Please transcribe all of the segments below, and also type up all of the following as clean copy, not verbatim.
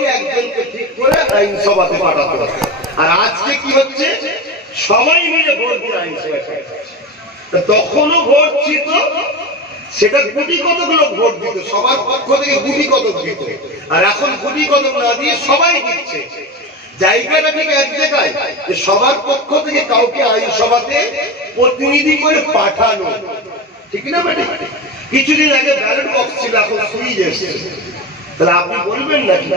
দিয়ে একজনকে ঠিক করে আইনসভাতে পাঠাতে হবে। আর আজকে কি হচ্ছে, সবাই মিলে ভোট দিয়ে আইনসভায় তখনও ভোট ছিল, সেটা গুটি কতক লোক ভোট দিত, সবার পক্ষ থেকে গুটি কতক দিত, আর এখন গুটি কতক না দিয়ে সবাই দিচ্ছে। জায়গাটা ঠিক এক জায়গায়, যে সবার পক্ষ থেকে কাউকে আইনসভাতে প্রতিনিধি করে পাঠানো, ঠিক না ম্যাডাম? কিছুদিন আগে ব্যালট বক্স ছিল, এখন সুইচ এসেছে। তাহলে আপনি বলবেন নাকি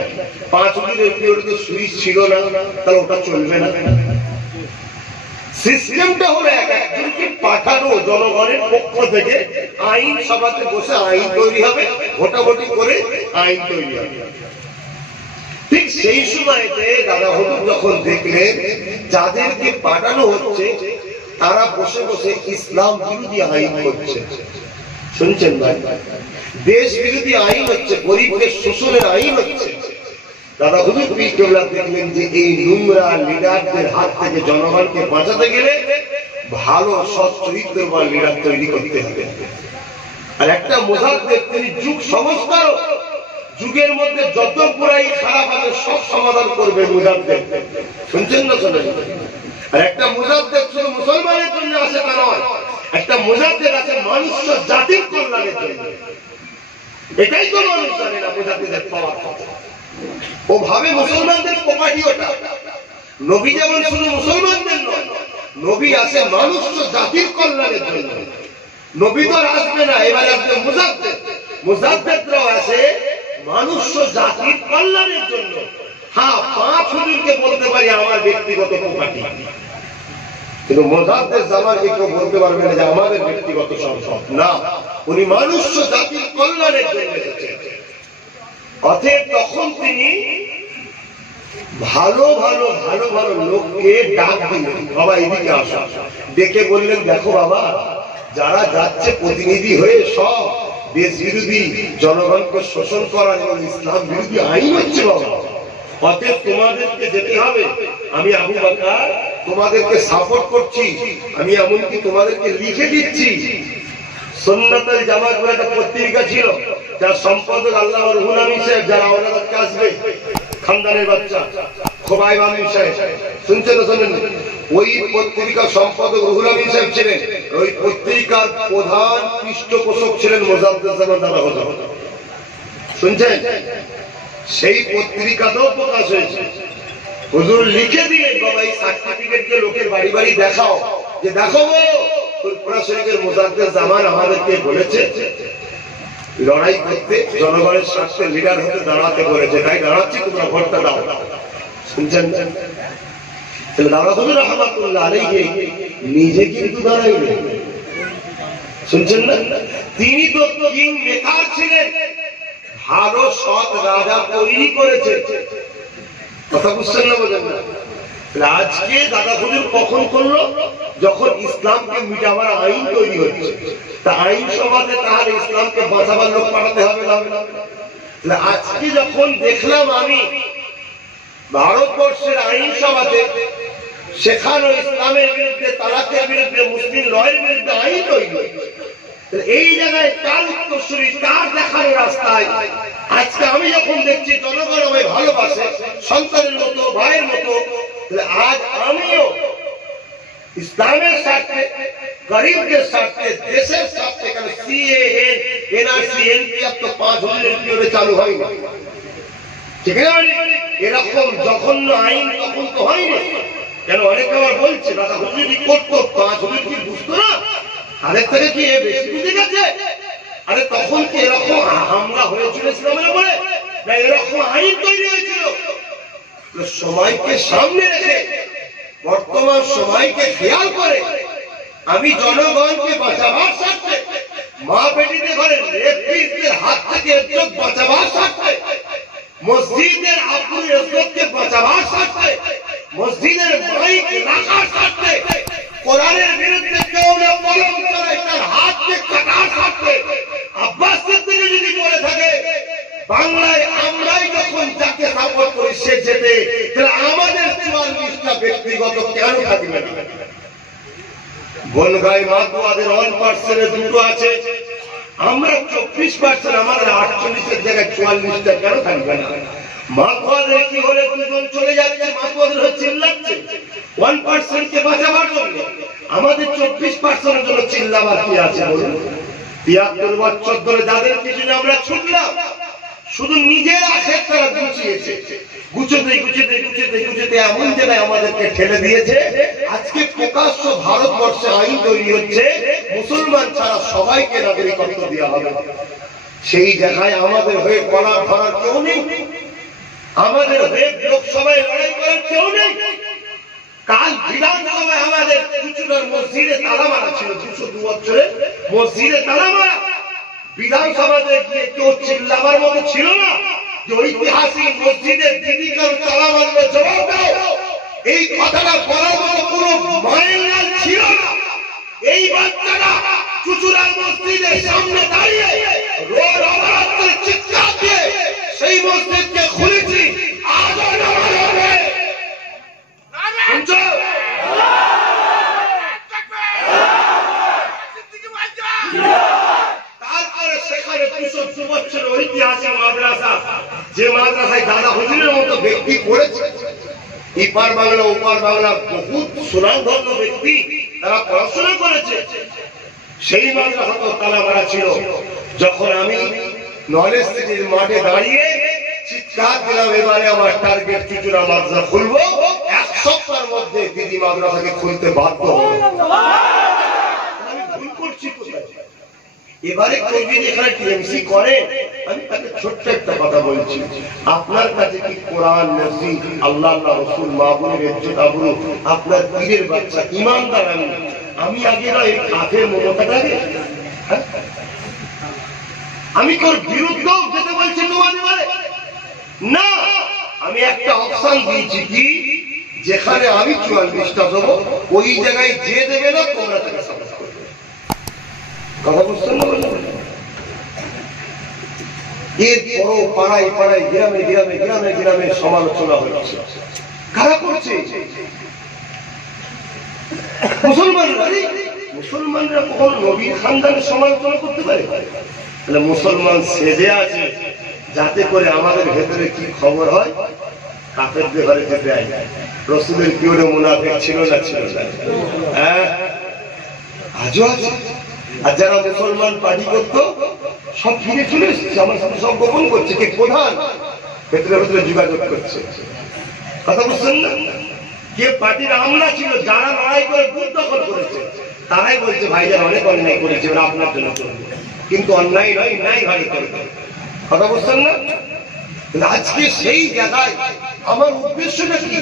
5 দিনের পিরিয়ডে সুইচ ছিল না, তাহলে ওটা চলবে না? সিস্টেমটা হলো একজনকে পাঠানো জনগণের পক্ষ থেকে, আইন সভাতে বসে আইন তৈরি হবে, ভোটাভুটি করে আইন তৈরি হবে। ঠিক সেই সময়তে দাদা হুজুর যখন দেখলেন যাদেরকে পাঠানো হচ্ছে তারা বসে বসে ইসলাম বিরোধী আইন করছে, শুনছেন ভাই, দেশ বিরোধী আইন হচ্ছে, গরিবদের শোষণের আইন হচ্ছে, দাদা হুজুর পীর কেবলা দেখলেন যে এই নোংরা লিডারদের হাত থেকে জনগণকে বাঁচাতে গেলে ভালো সৎ চরিত্রবান লিডার তৈরি করতে হবে। আর একটা মুজাদ্দেদ, তিনি যুগ সংস্কারক, যুগের মধ্যে যত বুরাই খারাপ আছে সব সমাধান করবে মুজাদ্দেদ, শুনছেন না? শোনেন। আর একটা মুজাদ্দেদ শুধু মুসলমানের জন্য আসে তা নয়, একটা মুজাদ্দেদ আছে মানুষ জাতির কল্যাণের জন্য। এটাই তো মানুষ জানে না মুজাদ্দেদের পাওয়ার কথা। ও ভাবে মুসলমানদের প্রপার্টি ওটা। নবী যেমন শুধু মুসলমানদের নয়, নবী আসে মানুষ জাতির কল্যাণের জন্য। নবী তো আসবে না, এবার আসবে মুজাদ্দেদ, মুজাদ্দেদরাও আসে মানুষ জাতির কল্যাণের জন্য। হ্যাঁ, 5 হুজুরকে বলতে পারি আমার ব্যক্তিগত প্রপার্টি, কিন্তু মুজাদ্দেদ জামানকে কেউ বলতে পারবে না যে আমাদের ব্যক্তিগত সম্পদ। না, উনি মানুষ জাতির কল্যাণের জন্য এসেছেন। অতএব তখন তিনি ভালো ভালো ভালো ভালো লোককে ডাক দিলেন, বাবা এদিকে আসা, ডেকে বললেন, দেখো বাবা, যারা যাচ্ছে প্রতিনিধি হয়ে সব দেশ বিরোধী, জনগণকে শোষণ করা এবং ইসলাম বিরোধী আইন হচ্ছে বাবা। অতএব তোমাদেরকে যেতে হবে। আমি আবু বকর তোমাদেরকে সাপোর্ট করছি, আমি এমনকি তোমাদেরকে লিখে দিচ্ছি। সুন্নাতুল জামাত বলে একটা পত্রিকা ছিল, যার সম্পাদক আল্লাহ রুহুল আমিন সাহেব, যারা ওনাদেরকে আসবে, খানদানের বাচ্চা খোবাইব আমিন সাহেব, শুনছেন না শোনেন? ওই পত্রিকার সম্পাদক রুহুল আমিন সাহেব ছিলেন, ওই পত্রিকার প্রধান পৃষ্ঠপোষক ছিলেন মুজাদ্দেদ জামান দাদা হুজুর, শুনছেন? সেই পত্রিকাতেও প্রকাশ হয়েছে। হুজুর লিখে দিলেন, বাবা এই সার্টিফিকেটকে লোকের বাড়ি বাড়ি দেখাও, যে দেখো ফুরফুরা শরীফের মুজাদ্দেদ জামান আমাদেরকে বলেছে লড়াই করতে, জনগণের স্বার্থে লিডার হতে দাঁড়াতে বলেছে, তাই দাঁড়াচ্ছি, তোমরা ভোটটা দাও। শুনছেন? দাদা হুজুর রাহমাতুল্লাহ আলাইহি নিজে কিন্তু দাঁড়াইলেন, শুনছেন না? তিনি তো কিং মেকার ছিলেন, ভালো সৎ রাজা তৈরি করেছে, কথা বুঝছেন না? বোঝেন না? আজকে দাদা হুজুর কখন করলো? যখন ইসলামকে মিটাবার আইন তৈরি হচ্ছে, তা আইন সভাতে তাহলে ইসলামকে বাঁচাবার লোক পাঠাতে হবে না? আজকে যখন দেখলাম আমি ভারতবর্ষের আইন সভাতে সেখানে ইসলামের বিরুদ্ধে, তালাকের বিরুদ্ধে, মুসলিম লয়ের বিরুদ্ধে আইন তৈরি হচ্ছে, এই জায়গায় তার উত্তরসূরি, তার দেখানো রাস্তায় আজকে আমি যখন দেখছি জনগণ আমায় ভালোবাসে, সন্তানের মতো, ভাইয়ের মতো, আজ আমিও ইসলামের স্বার্থে, গরিবদের স্বার্থে, দেশের স্বার্থে, কারণ সিএএ, এনআরসি, এনপিআর তো 5 হুজুরের পিরিয়ডে চালু হয়নি, ঠিক না? এরকম জঘন্য আইন তখন তো হয়নি। কেন অনেকে আবার বলছে দাদা হুজুর রিপোর্ট করতো, 5 হুজুর কি বুঝতো না, আরেক থেকে কি বেশি বুঝে গেছে? আরে তখন কি এরকম হামলা হয়েছিল ইসলামের উপরে? না, এরকম আইন তৈরি হয়েছিল। সময়কে সামনে রেখে, বর্তমান সময়কে খেয়াল করে, আমি জনগণকে বাঁচাবার স্বার্থে, মা বেটিতে ঘরে রেপিস্টদের হাত থেকে ইজ্জত বাঁচাবার স্বার্থে, মসজিদের আব্দুল ইজ্জতকে বাঁচাবার স্বার্থে, মসজিদের মাইক রাখার স্বার্থে, কোরআনের বিরুদ্ধে কেউ না কলম চালায় তার হাতকে কাটার স্বার্থে, আব্বাস থেকে যদি বলে থাকে বাংলায় আমরাই যখন যাকে সাপোর্ট করি সে যেতে, তাহলে আমাদের 44টা ব্যক্তিগত কেন থাকবে না? বনগাই মাতুয়াদের 1% দুটো আছে, আমরা 24%, আমাদের 48-এর জায়গায় 44টা কেন থাকবে না? মাতোয়াদের কি হলে দুজন চলে যাচ্ছে, মাতোয়াদের হয়ে চিল্লাচ্ছে 1% কে বাঁচাবার জন্য। আমাদের 24% জন্য চিল্লাবার কি আছে বলুন? 73 বছর ধরে যাদের পিছনে আমরা ছুটলাম, শুধু নিজের আখের তারা গুছিয়েছে, গুছাতে এমন জায়গায় আমাদেরকে ঠেলে দিয়েছে। আজকে প্রকাশ্য ভারতবর্ষে আইন তৈরি হচ্ছে মুসলমান ছাড়া সবাইকে নাগরিকত্ব দেওয়া হবে। সেই জায়গায় আমাদের হয়ে গলা ধরার কেউ নেই, আমাদের হয়ে লোকসভায় লড়াই করার কেউ নেই। কাল বিধানসভায় আমাদের চুচুড়ার মসজিদে তালা মারা ছিল, 202 বছরে মসজিদে তালা মারা। বিধানসভাতে গিয়ে কেউ চিল্লাবার মতো ছিল না যে ঐতিহাসিক মসজিদের দিদি কারণ তালা মারলে জবাব দাও, এই কথাটা বলার মতো কোন মায়ের লাল ছিল না। এই বাচ্চারা চুচুড়ার মসজিদের সামনে দাঁড়িয়ে রোড অবরোধের চিৎকার দিয়ে সেই মসজিদকে খুলেছি। আজও নামাজ হবে, তারপরে সেখানে 200 বছরের ঐতিহাসিক মাদ্রাসা, যে মাদ্রাসায় দাদা হুজুরের মতো ব্যক্তি পড়েছে, ইপার বাংলা ওপার বাংলা বহুত সুনামধন্য ব্যক্তি তারা পড়াশোনা করেছে, সেই মাদ্রাসা তো তালা মারা ছিল। যখন আমি নলেজ সিটির মাঠে দাঁড়িয়ে চিৎকার দিলাম এবারে আমার টার্গেট চুচুড়া মাদ্রাসা খুলবো, 1 সপ্তাহের মধ্যে দিদি মাদ্রাসাকে খুলতে বাধ্য হবো। আমি ভুল করছি কোথায়? এবারে কেউ যদি এখানে টিএমসি করে, আমি তাকে ছোট্ট একটা কথা বলছি, আপনার কাছে কি কোরআন, নবী, আল্লাহ, রাসূল, মাহবুবের ইজ্জত আবরু, আপনার পীরের বাচ্চা ইমানদার আমি আগে না এই কাফের মমতাটাকে আমি তোর বিরুদ্ধ যেতে বলছি তোমাদের বলে না। আমি একটা অপশন দিয়েছি কি, যেখানে আমি 44টা দেবো ওই জায়গায় যে দেবে না তোমরা তাকে সাপোর্ট করবে। কথা বুঝছেন না? এরপরও পাড়ায় পাড়ায় গ্রামে গ্রামে গ্রামে গ্রামে সমালোচনা হচ্ছে। কারা করছে? মুসলমানরা কখনো নবীর খানদানের সমালোচনা করতে পারে? তাহলে মুসলমান সেজে আছে যাতে করে আমাদের ভেতরে কি খবর হয়, কাফেরদের ঘরে যেতে আয়। রসুলের কি ওরে মুনাফিক ছিল না? ছিল না? হ্যাঁ, আজও আছে। আর যারা মুসলমান পার্টি করতো সব ফিরে চলে এসেছে, আমার সাথে সব গোপন করছে। কে প্রধান? ভেতরে ভেতরে যোগাযোগ করছে। কথা বুঝছেন না? কে পার্টির আমলা ছিল, যারা লড়াই করে বুথ দখল করেছে, তারাই বলছে ভাইজান অনেক অন্যায় করেছে, আপনার জন্য করবে, কিন্তু অন্যায় নয়, ন্যায় ভাগে করবে। কথা বুঝছেন না? আজকে সেই জায়গায় আমার উদ্দেশ্যটা কি,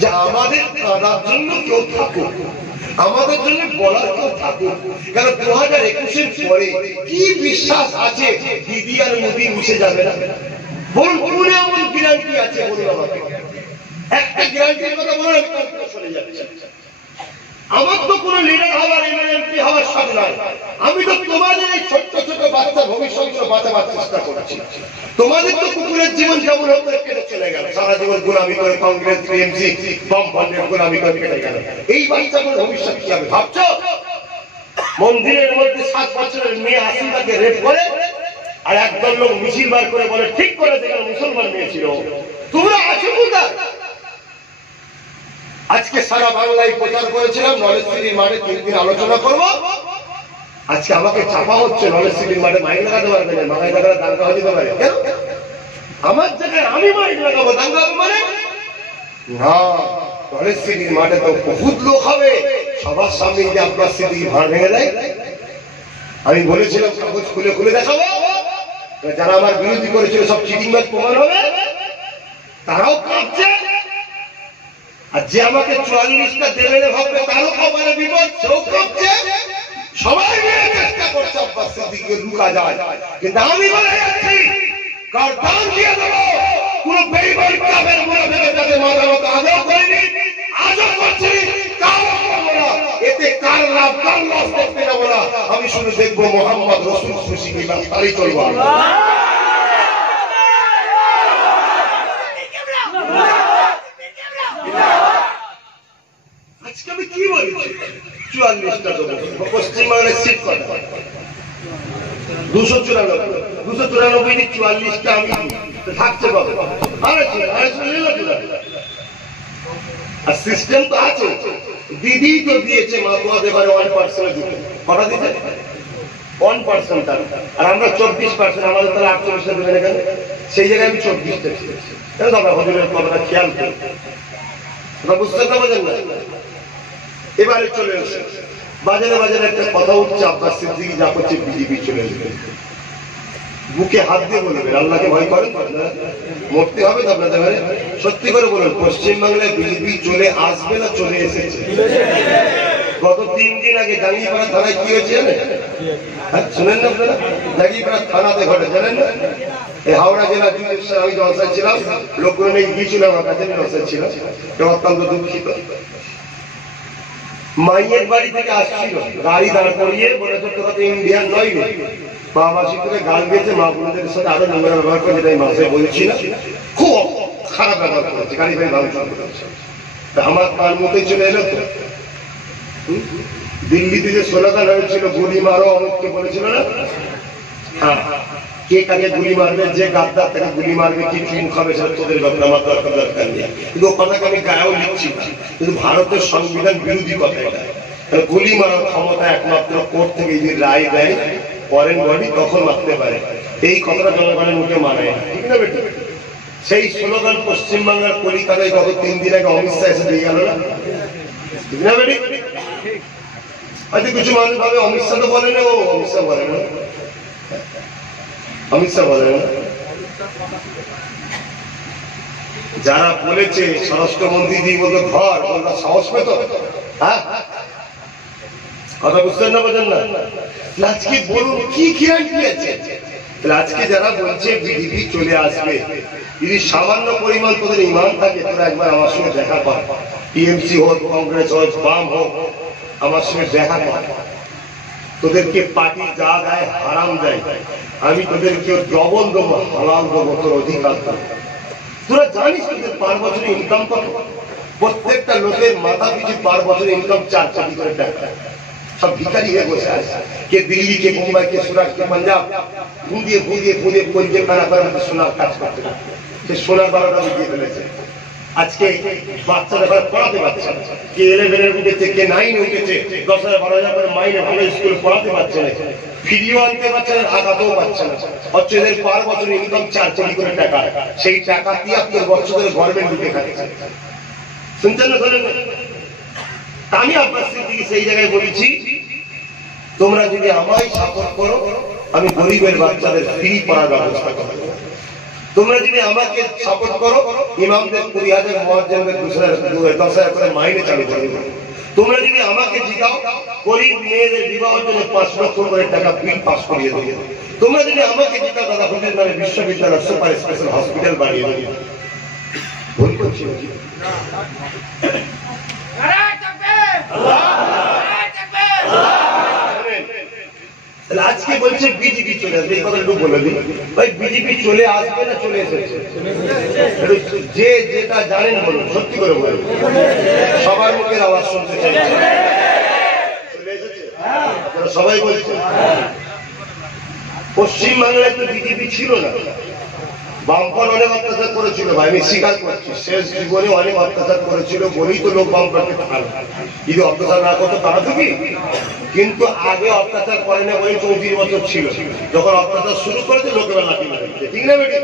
যে আমাদের কাঁদার জন্য কেউ থাকুক, আমাদের জন্য বলার কেউ থাকুক। কারণ 2021-এর পরে কি বিশ্বাস আছে দিদি আর মোদি মিশে যাবে না? বলুন, কোন এমন গ্যারান্টি আছে বলুন আমাকে? একটা গ্যারান্টির কথা বলে চলে যাচ্ছে। আমার তো কোন লিডার হওয়ার, এমপি হওয়ার শখ নাই। আমি তো তোমাদের এই ছোট্ট ছোট বাচ্চা ভবিষ্যৎ বাঁচাবার চেষ্টা করছি। তোমাদের তো কুকুরের জীবন যেমন হোক কেটে চলে গেল, সারা জীবন গোলামি করে কংগ্রেস, টিএমসি, বাম ফ্রন্টের গোলামি করে কেটে গেল। এই বাচ্চাগুলোর ভবিষ্যৎ কি হবে ভাবছো? মন্দিরের মধ্যে 7 বছরের মেয়ে হাসিনাকে রেপ করে আর একদল লোক মিছিল বার করে বলে ঠিক করে দেখেন মুসলমান মেয়ে ছিল। তোমরা আছো কোথায়? আজকে সারা বাংলায় প্রচার করেছিলাম নলেজ সিটির মাঠে 3 দিন আলোচনা করব। আজকে আমাকে চাপা হচ্ছে নলেজ সিটির মাঠে মাইক লাগাতে পারবে না, মাথায় লাগালে দাঙ্গা হয়ে যেতে পারে। কেন আমার জায়গায় আমি মাইক লাগাবো, দাঙ্গা হবে মানে না? নলেজ সিটির মাঠে তো বহুত লোক হবে, সবার সামনে যে আপনার সিটি ভাড় ভেঙে দেয়। আমি বলেছিলাম কাগজ খুলে খুলে দেখাবো, যারা আমার বিরোধী করেছিল সব চিটিংবাজ প্রমাণ হবে। তারাও কাঁপছে, আর যে আমাকে 44টা দেবে ভাববে তারও খবরে বিপদ, সেও কাঁপছে। সবাই মিলে চেষ্টা করছে আব্বাস সিদ্দিককে লুকা যায়, কিন্তু আমি বলে যাচ্ছি কার দাম দিয়ে দেবো। কোন বেঈমান কাফের মুনাফিকের কাছে মাথা মতো আগেও করিনি, আজও করছি, কারও করবো না। এতে কার লাভ কার লস দেখতে যাবো না। আমি শুধু দেখবো মোহাম্মদ রসুল খুশি কিনা, তারই চলবো। আজকে আমি কি বলছি? 44টা দেবো, পশ্চিমবাংলার সিট কত? 294। 294 40টা আমি থাকতে পাবো। আর সিস্টেম তো আছে, দিদি তো দিয়েছে মাতুয়া দেবার 1% দিতে, কটা দিতে 1%, আর আমরা 24%, আমাদের তাহলে 48 দেবেন এখানে, সেই জায়গায় আমি 24টা কেন দাদা হজুরের কথাটা খেয়াল করি, বুঝতে পারবেন না। এবারে চলে এসে বাজারে বাজারে একটা কথা উঠছে, আব্বাস সিদ্দিকী যা করছে বিজেপি চলে আসবে, বুকে হাত দিয়ে বলবেন আল্লাহকে ভয় করেন না, মরতে হবে তো আপনাদের ঘরে, সত্যি করে বলুন পশ্চিমবাংলায় বিজেপি চলে আসবে না চলে এসেছে? গত 3 দিন আগে জাঙ্গিপাড়া থানায় কি হয়েছে জানেন? শুনেন না আপনারা? জাঙ্গিপাড়া থানাতে ঘটে জানেন না? এই হাওড়া জেলা আমি জলসায় ছিলাম, লোকগুলো নিয়ে গিয়েছিল আমার কাছে, জলসায় ছিল, অত্যন্ত দুঃখিত। মাইয়ের বাড়ি থেকে আসছিল, গাড়ি দাঁড় করিয়ে বলেছে তোরা তো ইন্ডিয়ান নয়, বাবাসী করে গাল দিয়েছে, মা বোনদের সাথে আরো নোংরা ব্যবহার করে, যেটা মাসে বলছি না, খুব খারাপ ব্যবহার করেছে, গাড়ি ভাই ভাঙচুর করেছে। আমার তার মতোই চলে এলো তো। দিল্লিতে যে স্লোগান হয়েছিল গুলি মারো, অমুককে বলেছিল না, হ্যাঁ, কে কাকে গুলি মারবে, যে গাদ্দার তাকে গুলি মারবে, কি চুন খাবে সেটা তোদের ব্যাপার, আমার দরকার নেই। কিন্তু ও কথাকে আমি গায়েও লিখছি না, কিন্তু ভারতের সংবিধান বিরোধী কথা এটা। গুলি মারার ক্ষমতা একমাত্র কোর্ট থেকে যদি রায় দেয় ফরেন বডি, তখন মারতে পারে। এই কথাটা জনগণের মুখে মানায় না, ঠিক না বেটি? সেই স্লোগান পশ্চিমবাংলার কলিকাতায় গত 3 দিন আগে অমিত শাহ এসে দিয়ে গেল না, ঠিক না বেটি? আচ্ছা কিছু মানুষ ভাবে অমিত শাহ তো বলে না, ও অমিত শাহ বলে না, অমিত শাহ বলে না। যারা বলেছে স্বরাষ্ট্রমন্ত্রী দিয়ে বলতো ঘর, বলতো সাহস পেত, হ্যাঁ কথা বুঝতেন না, বোঝেন না? আজকে বলুন কি গ্যারান্টি আছে? আজকে যারা বলছে বিজেপি চলে আসবে, যদি সামান্য পরিমাণ তোদের ইমান থাকে, তোরা একবার আমার সঙ্গে দেখা কর, টিএমসি হোক, কংগ্রেস হোক, বাম হোক, আমার সঙ্গে দেখা কর। তোদেরকে পার্টি যা দেয় হারাম দেয়, আমি তোদেরকে ডবল দেবো, হালাল দেবো, তোর অধিকার দেবো। তোরা জানিস তোদের পার বছরে ইনকাম কত? প্রত্যেকটা লোকের মাথা পিছু পার বছরে ইনকাম 4 কোটি করে টাকা। সব ভিখারি হয়ে বসে আছে, কে দিল্লি, কে মুম্বাই, কে সুরাট, কে পাঞ্জাব, ভুঁদিয়ে ভুঁদিয়ে ভুঁদিয়ে কলজে কানা করে সোনার কাজ করতে, সে সোনার 12টা দিয়ে ফেলেছে। আজকে বাচ্চারা পড়াতে পারছে না, কে 11 উঠেছে, কে 9 উঠেছে, 10,000-12,000 করে মাইনে ভালো স্কুল পড়াতে পারছে না, ফিরিয়েও আনতে পারছে না, আগাতেও পারছে না। হচ্ছে এদের পার বছর ইনকাম 4 কোটি করে টাকা, সেই টাকা 73 বছর ধরে গভর্নমেন্ট ঢুকে খাচ্ছে। শুনছেন না? শোনেন না? আমি আব্বাস সিদ্দিকী সেই জায়গায় বলেছি, তোমরা যদি আমায় সাপোর্ট করো, আমি গরিবের বাচ্চাদের ফ্রি পড়ার ব্যবস্থা করবো। তোমরা যদি আমাকে সাপোর্ট করো, ইমামদের 20,000, মুয়াজ্জিনদের 10,000 করে মাইনে চালু করে দেবো। তোমরা যদি আমাকে জিতাও, গরিব মেয়েদের বিবাহের জন্য 5 লক্ষ করে টাকা বিল পাস করিয়ে দেবো। তোমরা যদি আমাকে জিতাও, দাদা হুজুর নামে বিশ্ববিদ্যালয়, সুপার স্পেশাল হসপিটাল বানিয়ে দেবো। ভুল করছি? আজকে বলছে বিজেপি চলে আসবে, এই কথাটা একটু বলে দিন ভাই, বিজেপি চলে আসবে না চলে এসেছে? যে যেটা জানেন বলুন, সত্যি করে বলুন, সবার মুখের আওয়াজ শুনতে চাই। চলে এসেছে? সবাই বলছে। পশ্চিমবাংলায় তো বিজেপি ছিল না, বামপন অনেক অত্যাচার করেছিল ভাই, আমি স্বীকার করছি, শেষ জীবনে অনেক অত্যাচার করেছিল বলেই তো লোক বামপনকে থাকালো। যদি অত্যাচার না করতো তারা তো কি? কিন্তু আগে অত্যাচার করে না বলে 34 বছর ছিল, যখন অত্যাচার শুরু করেছে লোকেরা লাঠি মারছে, ঠিক না বেটি?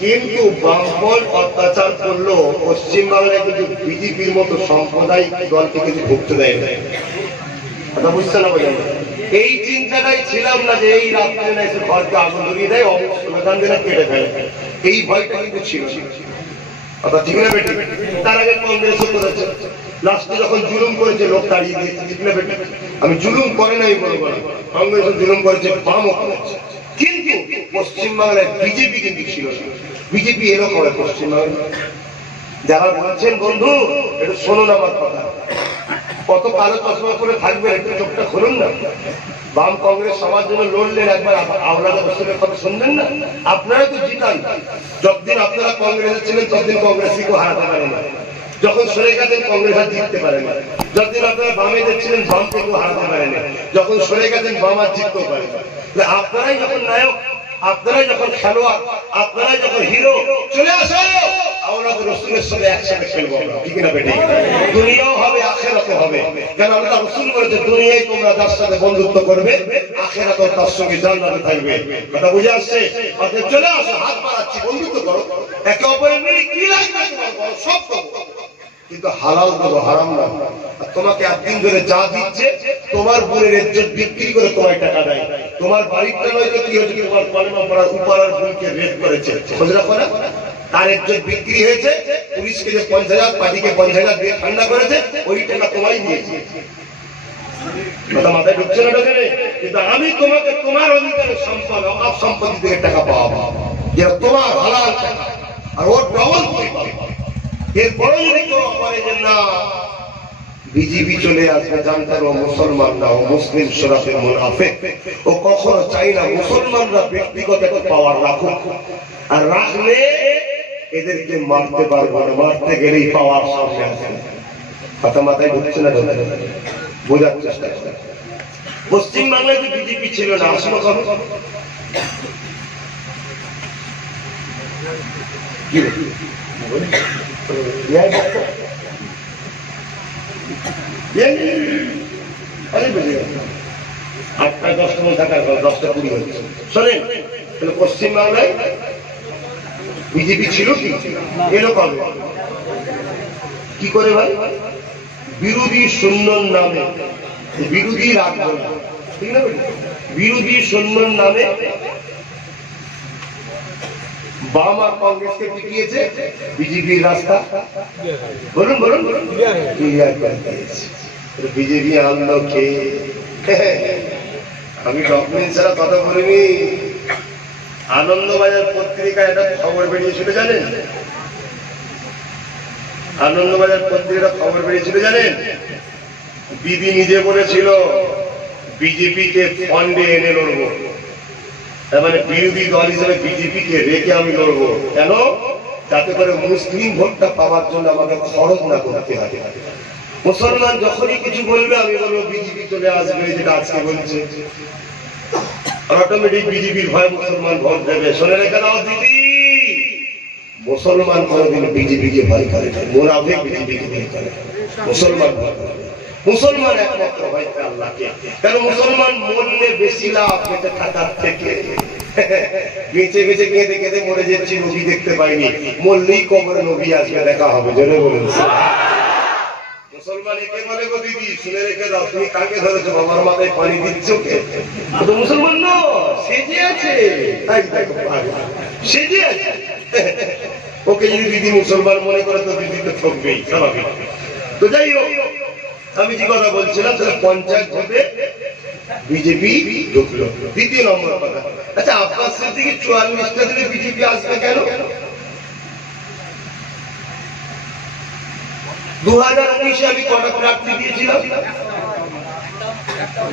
কিন্তু বামপন অত্যাচার করলো, পশ্চিমবাংলায় কিন্তু বিজেপির মতো সাম্প্রদায়িক দলকে কিন্তু ঢুকতে দেয় না। কথা বুঝতে না বোঝেন? এই চিন্তাটাই ছিলাম না যে এই রাত্রে না এসে ঘরকে আগুন ধরিয়ে দেয়, স্লোগান দিয়ে কেটে ফেলে, এই ভয়টা কিন্তু ছিল। কথা ঠিক না বেটি? তার আগে কংগ্রেসও করেছে, লাস্টে যখন জুলুম করেছে লোক তাড়িয়ে দিয়েছে, ঠিক না বেটি? আমি জুলুম করে নাই বলবো না, কংগ্রেসও জুলুম করেছে, বামও করেছে, কিন্তু পশ্চিমবাংলায় বিজেপি কিন্তু ছিল। বিজেপি এলো করে পশ্চিমবাংলায়। যারা বলছেন বন্ধু একটু শোনুন আমার কথা, কত কালো চশমা করে থাকবে, একটু চোখটা খুলুন না। বাম কংগ্রেস সবার জন্য লড়লেন, একবার আওলাদা বসুরের কথা শুনলেন না? আপনারা তো জিতান, যতদিন আপনারা কংগ্রেসে ছিলেন ততদিন কংগ্রেসকে হারাতে পারে না, যখন সরে গেছেন কংগ্রেস আর জিততে পারে না। যতদিন আপনারা বামেদের ছিলেন বামকে কেউ হারাতে পারে না, যখন সরে গেছেন বাম আর জিততেও পারে না। আপনারাই যখন নায়ক, আপনারা যখন খেলোয়াড়, আপনারা যখন হিরো, চলে আসো আমরা তো রসুলের সঙ্গে একসাথে খেলবো, ঠিক না বেটি? দুনিয়াও হবে, আখেরাতে হবে। কেন আল্লাহ রসুল বলেছে দুনিয়ায় তোমরা যার সাথে বন্ধুত্ব করবে, আখেরাতেও তার সঙ্গে জান্নাতে থাকবে। কথা বুঝে আসছে? অতএব চলে আসো, হাত বাড়াচ্ছি, বন্ধুত্ব করো, একে অপরের মিলে কি লাগবে তোমার বলো, সব দেবো, কিন্তু হালাল দেবো, হারাম না। তোমাকে একদিন ধরে যা দিচ্ছে, তোমার বোনের ইজ্জত বিক্রি করে তোমার টাকা দেয়। তোমার বাড়িটা নয় তো কি হচ্ছে, তোমার কলেমা পড়ার উপরার বোনকে রেপ করেছে, খোঁজ রাখো না? তার ইজ্জত বিক্রি হয়েছে, পুলিশকে যে 50,000, পার্টিকে 50,000 দিয়ে ঠান্ডা করেছে, ওই টাকা তোমায় দিয়েছে। কথা মাথায় ঢুকছে না? ঢোকে? কিন্তু আমি তোমাকে তোমার অধিকারের সম্পদ, অভাব সম্পত্তি থেকে টাকা পাওয়া, যেটা তোমার হালাল টাকা, আর ওর ডবল করে পাবে। এরপরে যদি কেউ করে যে না বিজেপি চলে আসবে, জানতার ও মুসলমান না, ও মুসলিম শরাফের মুনাফিক, ও কখনো চাই না মুসলমানরা ব্যক্তিগত একটা পাওয়ার রাখুক, আর রাখলে এদেরকে মারতে পারবো না, মারতে গেলেই পাওয়ার সামনে আসে। কথা মাথায় ঢুকছে না? বোঝার চেষ্টা করে। পশ্চিম বাংলায় যে বিজেপি ছিল না, আসলো কবে? আটটা 10টা মধ্যে থাকার পর 10টা 20 হচ্ছে। শোনেন, পশ্চিম বাংলায় বিজেপি ছিল কি? এলো কবে? কি করে ভাই? বিরোধী শূন্যর নামে, বিরোধী রাখবো না, ঠিক না? বিরোধী শূন্যর নামে বাম আর কংগ্রেসকে টিকিয়েছে, বিজেপির রাস্তা বলুন বলুন বলুন বিজেপি আনলো কে? আমি ডকুমেন্ট ছাড়া কথা বলিনি। আনন্দবাজার পত্রিকায় একটা খবর বেরিয়েছিল জানেন? আনন্দবাজার পত্রিকাটা খবর বেরিয়েছিল জানেন? দিদি নিজে বলেছিল বিজেপিকে ফান্ডে এনে লড়বো, তার মানে বিরোধী দল হিসেবে বিজেপিকে রেখে আমি লড়বো। কেন? যাতে করে মুসলিম ভোটটা পাওয়ার জন্য আমাকে খরচ না করতে হবে। মুসলমান যখনই কিছু বলবে আমি বলবো বিজেপি চলে আসবে, যেটা আজকে বলছে, অটোমেটিক বিজেপির ভয় মুসলমান ভোট দেবে। শোনে রেখে দাও দিদি, মুসলমান কোনদিন বিজেপিকে ভয় করে না, মুনাফিক বিজেপিকে ভয় করে, মুসলমান ভয় করে। মুসলমান একমাত্র ভয় করে আল্লাহকে। কেন? মুসলমান মরলে বেশি লাভ বেঁচে থাকার থেকে। বেঁচে বেঁচে কেঁদে কেঁদে মরে যাচ্ছি, নবী দেখতে পাইনি, মরলেই কবরে নবী আসবে, দেখা হবে। জোরে বলুন। মুসলমান একে বলে গো দিদি, শুনে রেখে দাও, তুমি কাকে ধরেছো? বাবার মাথায় পানি দিচ্ছ কে? তো মুসলমান ন, সেজে আছে, সেজে আছে। ওকে যদি দিদি মুসলমান মনে করে তো দিদি তো ঠকবেই, স্বাভাবিক। তো যাই হোক, আমি যে কথা বলছিলাম, তাহলে পঞ্চায়েত ভোটে বিজেপি ঢুকলো। দ্বিতীয় নম্বর কথা, আচ্ছা আব্বাস সিদ্দিকী 44টা দিলে বিজেপি আসবে কেন? 2019-এ আমি কটা প্রার্থী দিয়েছিলাম?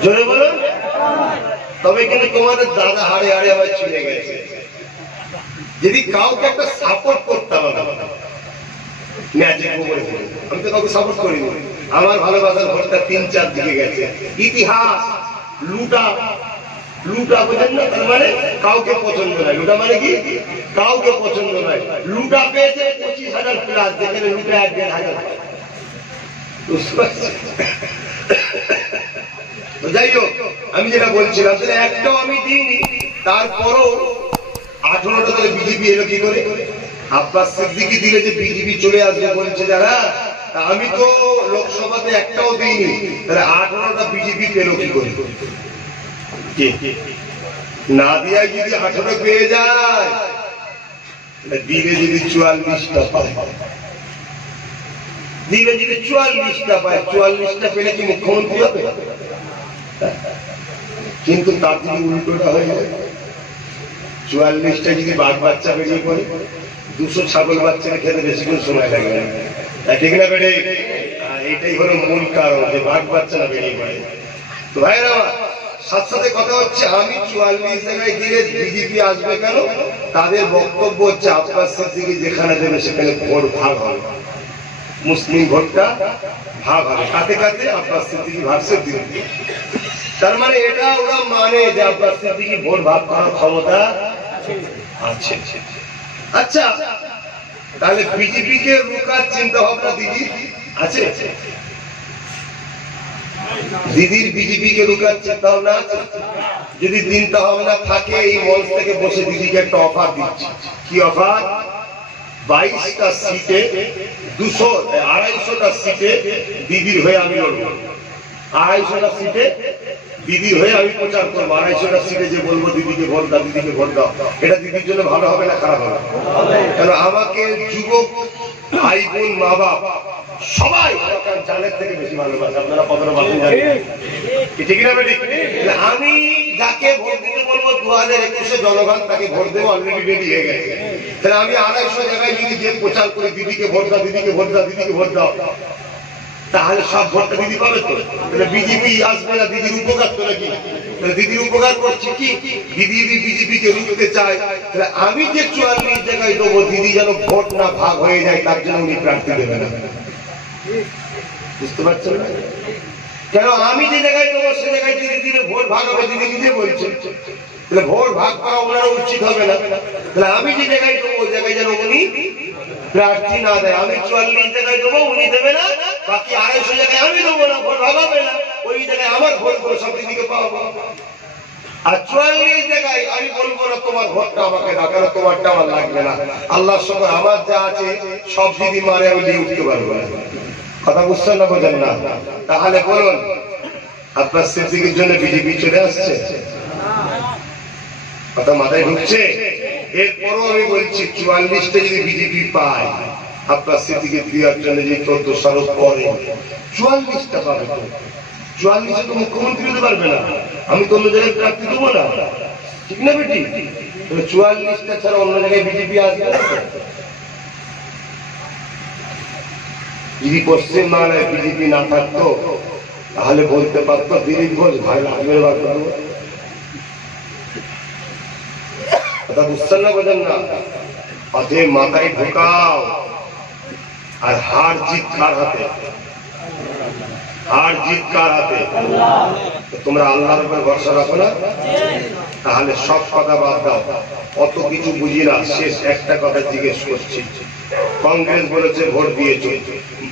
জোরে বলুন। তবে কিন্তু তোমাদের দাদা হাড়ে হাড়ে আমার ছিঁড়ে গেছে। যদি কাউকে একটা সাপোর্ট করতাম, আমি তো কাউকে সাপোর্ট করিনি, আমার ভালোবাসার ভোটটা 3-4 দিকে গেছে। ইতিহাস লুটা, লুটা বোঝেন না? তার মানে কাউকে পছন্দ নয়। লুটা মানে কি? কাউকে পছন্দ নয়। লুটা পেয়েছে 25,000 প্লাস, যেখানে লুটা 1,500। যাই হোক, আমি যেটা বলছিলাম সেটা একটাও আমি দিইনি, তারপরও 18টা তাহলে বিজেপি এলো কি করে? আব্বাস সিদ্দিকী দিলে যে বিজেপি চলে আসবে বলছে যারা, আমি তো লোকসভাতে একটাও দিইনি, তাহলে 18টা বিজেপি পেল কি করে? না দিয়া যদি 18 পেয়ে যায়, দিলে যদি 44টা পায়, দিলে যদি 44টা পায়, 44টা পেলে কি মুখ্যমন্ত্রী হবে? কিন্তু তার যদি উল্টোটা হয়ে যায়, 44টা যদি বাঘ বাচ্চা বেরিয়ে পড়ে, 200 ছাগল বাচ্চাকে খেতে বেশিক্ষণ সময় লাগে না, ঠিক না বেড়ে? এটাই হলো মূল কারণ যে বাঘ বাচ্চারা বেরিয়ে পড়ে। তো ভাইরা সাথে সাথে কথা হচ্ছে, আমি 44 জায়গায় দিলে বিজেপি আসবে কেন? তাদের বক্তব্য হচ্ছে আব্বাস সিদ্দিকী যেখানে দেবে সেখানে ভোট ভাগ হবে, মুসলিম ভোটটা ভাগ হবে। কাতে কাতে? আব্বাস সিদ্দিকী ভাগছে দিল্লি। তার মানে এটা ওরা মানে যে আব্বাস সিদ্দিকী ভোট ভাগ করার ক্ষমতা আছে। আচ্ছা, তাহলে বিজেপি কে রোকার চিন্তা ভাবনা দিদি আছে? দিদির বিজেপি কে রোকার চিন্তা ভাবনা আছে? যদি চিন্তা ভাবনা থাকে, এই মঞ্চ থেকে বসে দিদিকে একটা অফার দিচ্ছি। কি অফার? 22টা সিটে 200-250টা সিটে দিদির হয়ে আমি লড়ব। 250টা সিটে দিদির হয়ে আমি প্রচার করবো। 250টা সিটে যে বলবো দিদিকে ভোট দাও, দিদিকে ভোট দাও, এটা দিদির জন্য ভালো হবে না খারাপ হবে? কেন আমাকে যুবক ভাই বোন মা বাপ সবাই জানের থেকে বেশি ভালোবাসে। আপনারা কতটা বাসেন জানেন? ঠিক না বেটি? আমি যাকে ভোট দিতে বলবো 2021-এ জনগণ তাকে ভোট দেবো, অলরেডি রেডি হয়ে গেছে। তাহলে আমি 250 জায়গায় যদি যে প্রচার করে দিদিকে ভোট দাও, দিদিকে ভোট দাও, দিদিকে ভোট দাও, তাহলে সব ভোটটা দিদি পাবে তো? তাহলে বিজেপি আসবে না, দিদির উপকার তো নাকি? দিদির উপকার করছে কি? দিদি বিজেপিকে রুখতে চায়। তাহলে আমি যে 44 জায়গায় দেবো, দিদি যেন ভোট না ভাগ হয়ে যায়, তার জন্য উনি প্রার্থী দেবেন না। বুঝতে পারছেন না? কেন আমি যে জায়গায় দেবো সে জায়গায় দিদি দিলে ভোট ভাগ হবে, দিদি নিজে বলছেন। তাহলে ভোট ভাগ করা ওনারা উচিত হবে না। তাহলে আমি যে জায়গায় দেবো ওই জায়গায় যেন উনি প্রার্থী না দেয়। আমি 44 জায়গায় দেবো, উনি দেবে না। বাকি 250 জায়গায় আমি দেবো না, ভোট ভাগ হবে না। ওই জায়গায় আমার ভোট করে সব দিদিকে পাবো। আর 44 জায়গায় আমি বলবো না তোমার ভোটটা আমাকে দাও, কেন তোমারটা আমার লাগবে না। আল্লাহর সঙ্গে আমার যা আছে সব দিদি মারে আমি দিয়ে উঠতে পারবো না। কথা বুঝছেন না? বোঝেন না? তাহলে বলুন, আপনার সিদ্দিকের জন্য বিজেপি চলে আসছে? কথা মাথায় ঢুকছে? এরপরও আমি বলছি 44টা যদি বিজেপি পায়, আপনার সিদ্দিকে দেওয়ার জন্য যে 14 সাল পরে 44টা পাবে। 44 তো মুখ্যমন্ত্রী হতে পারবে না, আমি তো অন্য জায়গায় প্রার্থী দেবো না। ঠিক না বেটি? 44টা ছাড়া অন্য জায়গায় বিজেপি আসবে। যদি পশ্চিম বাংলায় বিজেপি না থাকতো তাহলে বলতে পারতো দিলীপ ঘোষ ভাই লাগবে। কথা বুঝছেন না? বোঝেন না? অতএব মাথায় ঢোকাও। আর হার জিত কার হাতে? হার জিত কার হাতে? তোমরা আল্লাহর উপর ভরসা রাখো না? তাহলে সব কথা বাদ দাও, অত কিছু বুঝি না। শেষ একটা কথা জিজ্ঞেস করছি, কংগ্রেস বলেছে ভোট দিয়েছো,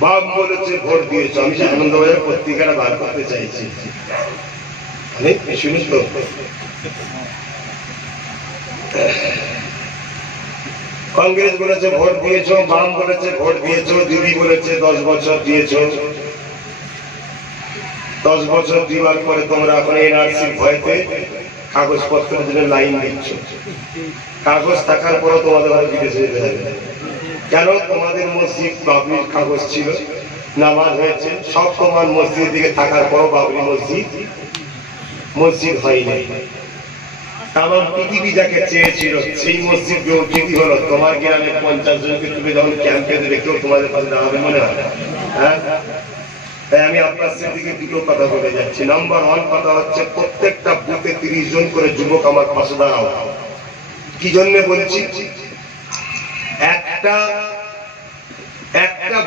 বাম বলেছে ভোট দিয়েছো। আমি আনন্দবাজার পত্রিকাটা বার করতে চাইছি, শুনিস তো? কংগ্রেস বলেছে ভোট দিয়েছো, বাম বলেছে ভোট দিয়েছো, দিদি বলেছে 10 বছর দিয়েছো। 10 বছর দিবার পরে তোমরা এখন এনআরসির ভয়তে কাগজপত্রের জন্য লাইন দিচ্ছ। কাগজ থাকার পরও তোমাদের বিদেশে যেতে হবে। কেন? তোমাদের মসজিদ বাবরির কাগজ ছিল, নামাজ হয়েছে, সব তোমার মসজিদের দিকে থাকার পরও বাবরি মসজিদ হয়নি। তামাম পৃথিবী যাকে চেয়েছিল সেই মসজিদ যদি হলো, তোমার গ্রামে 50 জনকে তুলে যখন ক্যাম্পে দেবে, কেউ তোমাদের পাশে দাঁড়াবে মনে হয়? হ্যাঁ। তাই আমি আপনার দিকে দুটো কথা বলে যাচ্ছি। নাম্বার 1 কথা হচ্ছে, প্রত্যেকটা বুথে 30 জন করে যুবক আমার পাশে দাঁড়াও। কি জন্য বলছি? একটা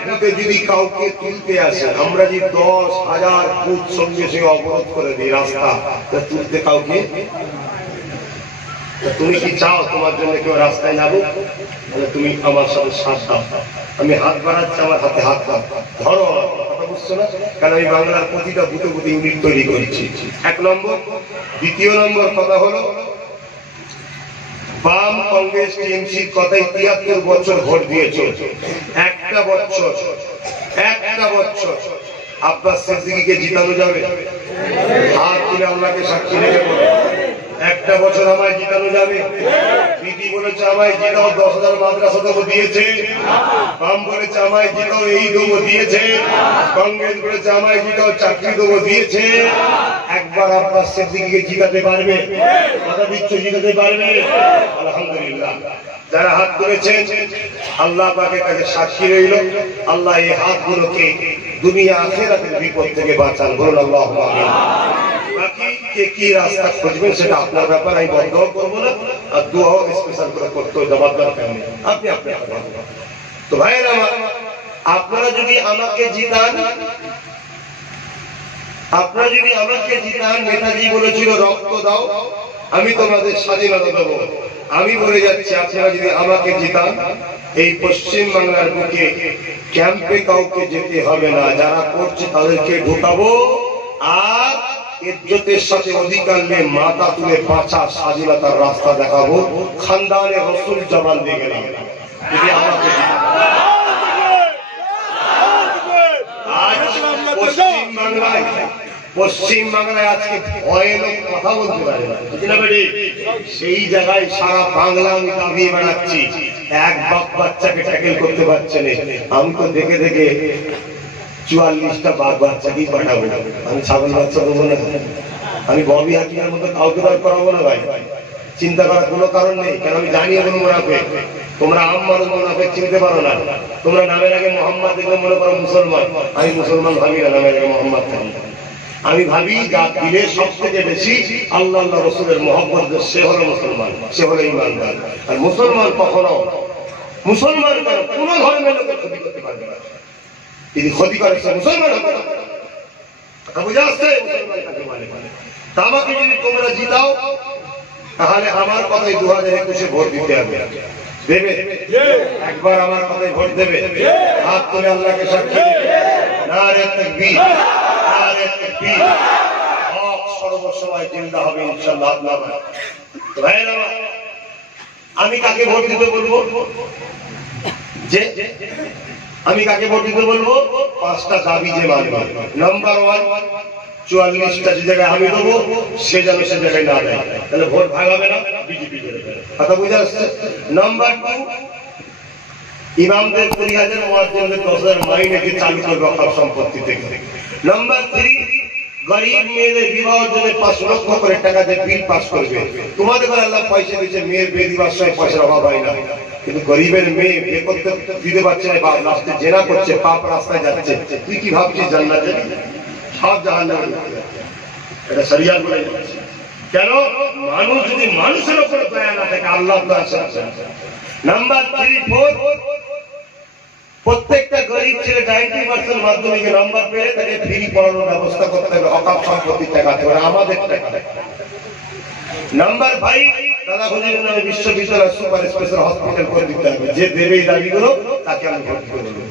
বুথে যদি কাউকে তুলতে আসে, আমরা যদি 10,000 বুথ সঙ্গে সঙ্গে অবরোধ করে দিই রাস্তা, তুলতে কাউকে, তুমি কি চাও তোমার জন্য কেউ রাস্তায় নামুক? তুমি আমার সাথে সাথ দাও। আমি হাত বাড়াচ্ছি, আমার হাতে হাত ধরো। কথা বুঝছো না? কারণ আমি বাংলার প্রতিটা বুথে বুথে ইউনিট তৈরি করছি। 1 নম্বর। দ্বিতীয় নম্বর কথা হলো, বাম কংগ্রেস টিএমসির কথায় 73 বছর ভোট দিয়েছো। একটা বছর আপনার সিদ্দিকীকে জিতানো যাবে? হাত তুলে আল্লাহকে সাক্ষী রেখে বলো, একটা বছর আমায় জিতানো যাবে? দিদি বলেছে আমায় জিতাও, 10,000 মাদ্রাসা দেবো, দিয়েছে। বাম বলেছে আমায় জিতাও, এই দেবো, দিয়েছে। কংগ্রেস বলেছে আমায় জিতাও, চাকরি দেবো, দিয়েছে। একবার আপনার সিদ্দিকীকে জিতাতে পারবে? কথা দিচ্ছ জিতাতে পারবে? আলহামদুলিল্লাহ। যারা হাত তুলেছেন আল্লাহ পাকের কাছে সাক্ষী রইল, আল্লাহ এই হাতগুলোকে দুনিয়া আখিরাতের বিপদ থেকে বাঁচান। বলুন আল্লাহুম্মা আমিন। বাকি কে কি রাস্তা খুঁজবেন সেটা আপনার ব্যাপার, আমি বন্ধ করবো না। আর দোয়াও স্পেশাল করে করতে জবাব দরকার নেই, আপনি তো ভাইয়েরা আমার, আপনারা যদি আমাকে জিতান, নেতাজি বলেছিল রক্ত দাও, আমি তোমাদের স্বাধীনতা দেবো। আমি বলে যাচ্ছি, আপনারা যদি আমাকে জিতান, এই পশ্চিম বাংলার বুকে ক্যাম্পে কাউকে যেতে হবে না, যারা করছে তাদেরকে ঢুকাবো, আর ইজ্জতের সাথে অধিকার নিয়ে মাথা তুলে বাঁচা স্বাধীনতার রাস্তা দেখাবো। খানদানে রসুল জবান দিয়ে গেলাম, যদি আমাকে পশ্চিম বাংলায় আজকে ভয়ে লোক কথা বলতে পারে না, সেই জায়গায় সারা বাংলা আমি দাবিয়ে বেড়াচ্ছি, এক বাপ বাচ্চাকে ট্যাকেল করতে পারছে না। আমি তো দেখে দেখে 44টা বাপ বাচ্চাকেই পাঠাবো, আমি ছাগল বাচ্চা দেবো না, আমি ববি হাকিমের মতো কাউকে দাঁড় করাবো না ভাই। চিন্তা করার কোনো কারণ নেই, কারণ আমি জানি এগুলো মোনাফেক। তোমরা আম মানুষ মোনাফেক চিনতে পারো না, তোমরা নামের আগে মোহাম্মদ দেখলে মনে করো মুসলমান। আমি মুসলমান ভাবি না, নামের আগে মোহাম্মদ থাকি। আমি ভাবি যা দিলে সব থেকে বেশি আল্লাহ আল্লাহ রসুলের মহব্বত, সে হলো মুসলমান, সে হলো ইমানদার। আর মুসলমান কখনো মুসলমান কোন ধর্মের লোকের ক্ষতি করতে পারবে না, যদি ক্ষতি করে সে মুসলমান হবে না। বুঝে আসছে? আমাকে যদি তোমরা জিতাও, তাহলে আমার কথাই 2021-এ ভোট দিতে হবে। দেবে? একবার আমার কথাই ভোট দেবে? হাত তুলে আল্লাহকে সাক্ষী দেবে। নারে তাকবীর, নারে তাকবীর। হক সর্বসময় জিন্দা হবে ইনশাআল্লাহ। আমি কাকে ভোট দিতে বলবো? যে আমি কাকে ভোট দিতে বলবো? 5টা দাবি যে মানবে। নাম্বার 1, 44টা যে জায়গায় আমি দেবো, সে যেন সে জায়গায় না দেয়, তাহলে ভোট ভাগ হবে না, বিজেপি কথা বুঝে আসছে। নাম্বার 2, ইমামদের 20,000, মুয়াজ্জিনদের 10,000 মাইনে চালু করবে অকাল সম্পত্তি থেকে। নাম্বার 3, গরিব মেয়েদের বিবাহের জন্য 5 লক্ষ করে টাকা দিয়ে বিল পাস করবে। তোমাদের ঘরে আল্লাহ পয়সা দিচ্ছে, মেয়ের বিয়ে দিবার সময় পয়সার অভাব হয় না, কিন্তু গরিবের মেয়ে বিয়ে করতে দিতে পারছে না, বা রাস্তায় জেনা করছে, পাপ রাস্তায় যাচ্ছে। তুই কি ভাবছিস জান্নাতে? সব জাহান্নামে ঢুকতে যাচ্ছে। এটা শরিয়াত বলে যাচ্ছে। কেন? মানুষ যদি মানুষের উপরে দয়া না থাকে, আল্লাহ তো আছে। নাম্বার 3, 4, প্রত্যেকটা গরিব ছেলে 90% মাধ্যমিকে নাম্বার পেয়ে তাকে ফ্রি পড়ানোর ব্যবস্থা করতে হবে, অকাল সম্পত্তির টাকা থেকে, আমাদের টাকা। নাম্বার 5, দাদা হুজুরের নামে বিশ্ববিদ্যালয় সুপার স্পেশাল হসপিটাল করে দিতে হবে। যে দেবে এই দাবিগুলো তাকে আমি ভোট দেবো।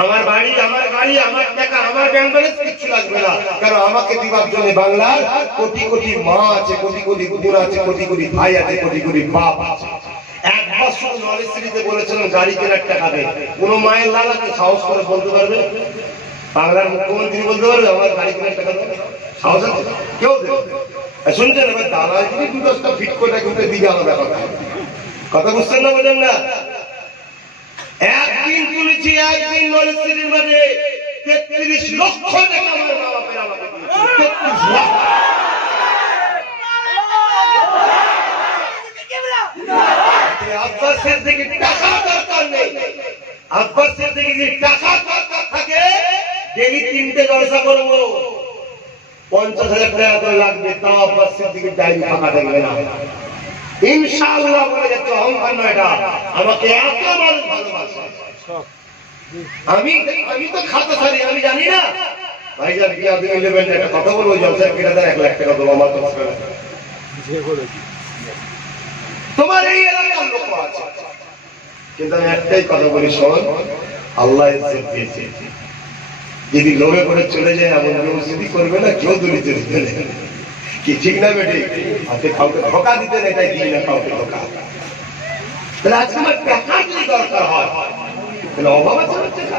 আমার বাড়ি, আমার গাড়ি, আমার টাকা, আমার ব্যাংক ব্যালেন্স কিছু লাগবে না, কারণ আমাকে দিবার জন্য বাংলার কোটি কোটি মা আছে, কোটি কোটি বোন আছে, কোটি কোটি ভাই আছে, কোটি কোটি বাপ আছে। একবার শুধু নলেজ সিটিতে বলেছিলেন গাড়ি কেনার টাকা দেয়, কোন মায়ের লালাকে সাহস করে বলতে পারবে? বাংলার মুখ্যমন্ত্রী বলতে পারবে আমার গাড়ি কেনার টাকা দেয়? সাহস আছে? কেউ দেবে? শুনছেন? এবার দালালগিরি 2-10টা ফিট করে কিন্তু দিকে আলাদা কথা। কথা বুঝছেন না? বলেন না? একদিন তুলেছি, একদিন নলেজ সিটির মাঝে 33 লক্ষ টাকা আমার মা বাপের আমাকে দিয়েছে। 33 লাখ। আব্বাসের দিকে টাকা দরকার নেই, আব্বাসের দিকে যদি টাকা দরকার থাকে, ডেলি 3টে জলসা করবো, 50,000 টাকা করে লাগবে, তাও আব্বাসের দিকে ডাইরি ফাঁকা থাকবে না ইনশাআল্লাহ। বলে যাচ্ছে, অহংকার নয় এটা, আমাকে এত মানুষ ভালোবাসে। আমি তো খাতা ছাড়ি, আমি জানি না ভাইজান কি আপনি নেবেন একটা কথা বলবো, জলসা কেটে দেয় 1 লাখ টাকা দেবো আমার তোমার এই এলাকার লোক আছে। কিন্তু আমি একটাই কথা বলি, শোন, আল্লাহ ইজ্জত দিয়েছে, যদি লোভে করে চলে যায় এমন কেউ স্মৃতি করবে না, কেউ দলিত দিতে নেই, কি ঠিক না বেটে? আপনি কাউকে ধোকা দিতে নেই, তাই দিই না কাউকে ধোকা। তাহলে আজকে আমার টাকা যদি দরকার হয়, তাহলে অভাব আছে টাকা।